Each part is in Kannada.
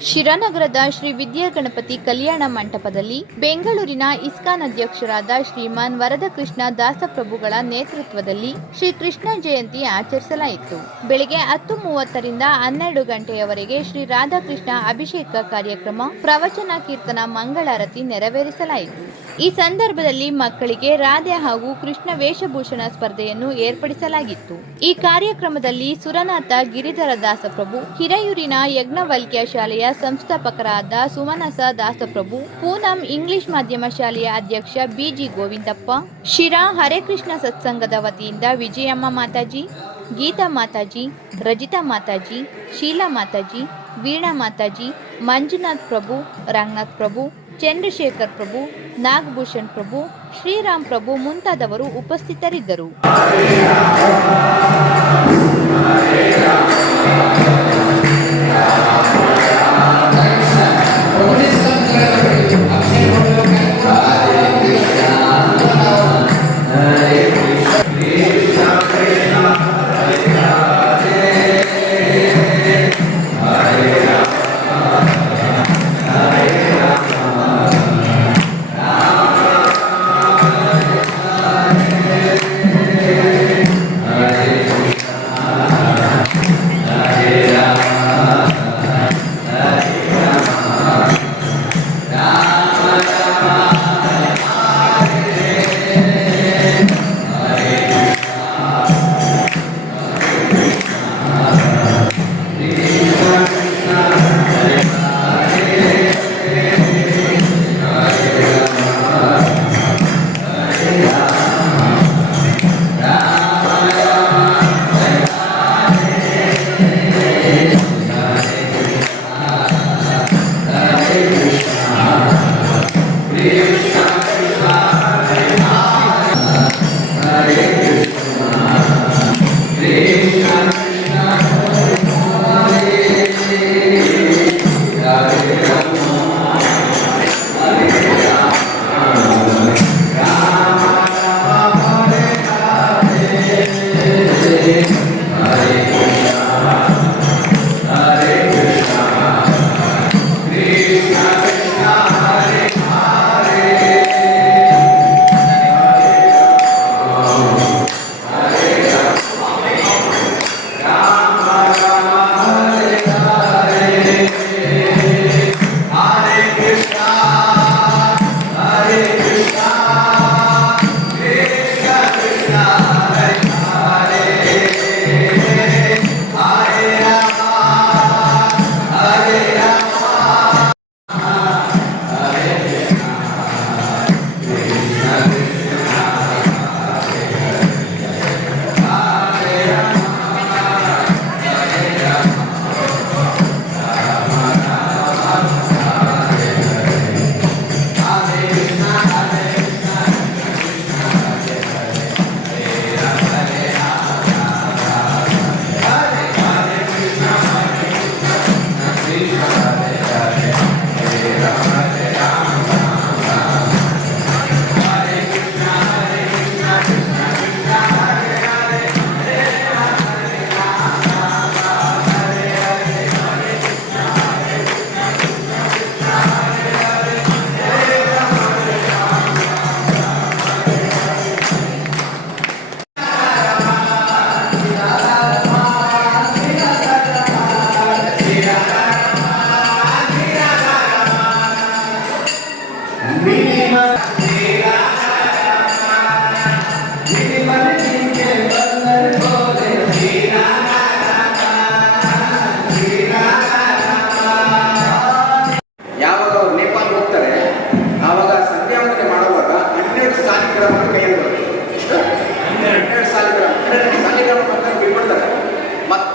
ಶಿರಾನಗರದ ಶ್ರೀ ವಿದ್ಯಾಗಣಪತಿ ಕಲ್ಯಾಣ ಮಂಟಪದಲ್ಲಿ ಬೆಂಗಳೂರಿನ ಇಸ್ಕಾನ್ ಅಧ್ಯಕ್ಷರಾದ ಶ್ರೀಮಾನ್ ವರದಕೃಷ್ಣ ದಾಸಪ್ರಭುಗಳ ನೇತೃತ್ವದಲ್ಲಿ ಶ್ರೀ ಕೃಷ್ಣ ಜಯಂತಿ ಆಚರಿಸಲಾಯಿತು. ಬೆಳಗ್ಗೆ ಹತ್ತು ಮೂವತ್ತರಿಂದ ಹನ್ನೆರಡು ಗಂಟೆಯವರೆಗೆ ಶ್ರೀ ರಾಧಾಕೃಷ್ಣ ಅಭಿಷೇಕ ಕಾರ್ಯಕ್ರಮ, ಪ್ರವಚನ ಕೀರ್ತನ, ಮಂಗಳಾರತಿ ನೆರವೇರಿಸಲಾಯಿತು. ಈ ಸಂದರ್ಭದಲ್ಲಿ ಮಕ್ಕಳಿಗೆ ರಾಧೆ ಹಾಗೂ ಕೃಷ್ಣ ವೇಷಭೂಷಣ ಸ್ಪರ್ಧೆಯನ್ನು ಏರ್ಪಡಿಸಲಾಗಿತ್ತು. ಈ ಕಾರ್ಯಕ್ರಮದಲ್ಲಿ ಸುರನಾಥ ಗಿರಿಧರ ದಾಸಪ್ರಭು ಹಿರೆಯೂರಿನ ಯಜ್ಞವಲ್ಕ್ಯ ಶಾಲೆಯ ಸಂಸ್ಥಾಪಕರಾದ ಸುಮನಸ ದಾಸಪ್ರಭು, ಪೂನಂ ಇಂಗ್ಲಿಷ್ ಮಾಧ್ಯಮ ಶಾಲೆಯ ಅಧ್ಯಕ್ಷ ಬಿಜಿ ಗೋವಿಂದಪ್ಪ, ಶಿರಾ ಹರೇಕೃಷ್ಣ ಸತ್ಸಂಗದ ವತಿಯಿಂದ ವಿಜಯಮ್ಮ ಮಾತಾಜಿ, ಗೀತಾ ಮಾತಾಜಿ, ರಜಿತಾ ಮಾತಾಜಿ, ಶೀಲಾ ಮಾತಾಜಿ, ವೀಣಾ ಮಾತಾಜಿ, ಮಂಜುನಾಥ್ ಪ್ರಭು, ರಂಗನಾಥ್ ಪ್ರಭು ಚಂದ್ರಶೇಖರ್ ಪ್ರಭು ನಾಗಭೂಷಣ್ ಪ್ರಭು ಶ್ರೀರಾಮ್ ಪ್ರಭು ಮುಂತಾದವರು ಉಪಸ್ಥಿತರಿದ್ದರು.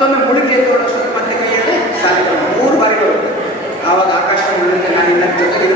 ಮತ್ತೊಮ್ಮೆ ಮುಳುಗಿ ಎದ್ದು ಮತ್ತೆ ಕೈಯಲ್ಲಿ ಸಾಲಿಗಳು ಮೂರು ಬಾರಿಗಳು ಆವಾಗ ಆಕಾಶ ನಾನು ನಾನಿನ್ನ ಜೊತೆಗೆ